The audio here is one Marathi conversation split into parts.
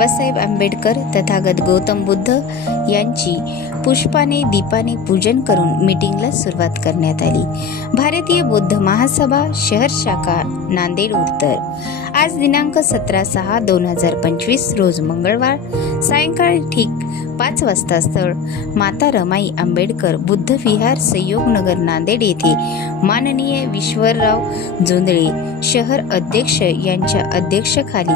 बाबासाहेब आंबेडकर तथागत गौतम बुद्ध यांची पुष्पाने दीपाने पूजन करून मीटिंगला सुरुवात करण्यात आली. भारतीय बौद्ध महासभा शहर शाखा नांदेड उत्तर. आज दिनांक सतरा सहा दोन हजार पंचवीस रोज मंगळवार सायंकाळी ठीक पाच वाजता स्थळ. माता रमाई आंबेडकर बुद्ध विहार संयोगनगर नांदेड येथे. माननीय विश्वरराव जोंधळे शहर अध्यक्ष यांच्या अध्यक्षखाली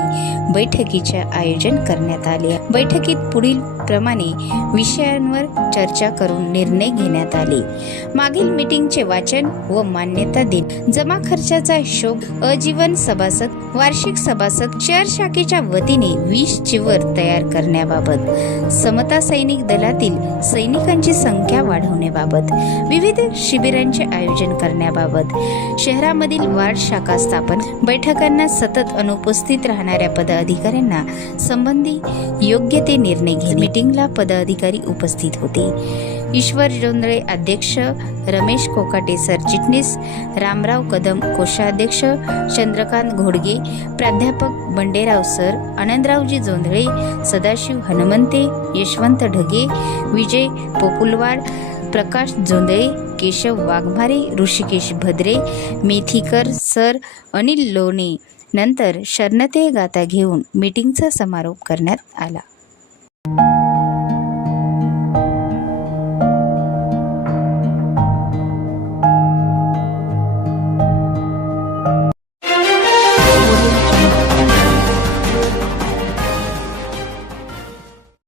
बैठकीचे आयोजन करण्यात आले. बैठकीत पुढील प्रमाणे विषयांवर चर्चा करून निर्णय घेण्यात आले. मागील मीटिंगचे वाचन व मान्यता दिन जमा खर्चाचा हिशोब अजीवन सभासद वार्षिक सभासद शहर शाखेच्या वतीने वीस चिवर तयार करण्याबाबत. समता सैनिक दलातील सैनिकांची संख्या वाढवण्याबाबत विविध शिबिरांचे आयोजन करण्याबाबत शहरामधील वार्ड शाखा स्थापन बैठकांना सतत अनुपस्थित राहणाऱ्या पदाधिकाऱ्यांना संबंधी योग्य ते निर्णय घे मीटिंगला पदाधिकारी उपस्थित होते. ईश्वर जोंधळे अध्यक्ष रमेश कोकाटे सरचिटणीस रामराव कदम कोषाध्यक्ष चंद्रकांत घोडगे प्राध्यापक बंडेराव सर आनंदरावजी जोंधळे सदाशिव हनुमंते यशवंत ढगे विजय पोपुलवाड प्रकाश जोंधळे केशव वाघमारे ऋषिकेश भद्रे मेथीकर सर अनिल लोणे. नंतर शरणते गाथा घेऊन मीटिंगचा समारोप करण्यात आला.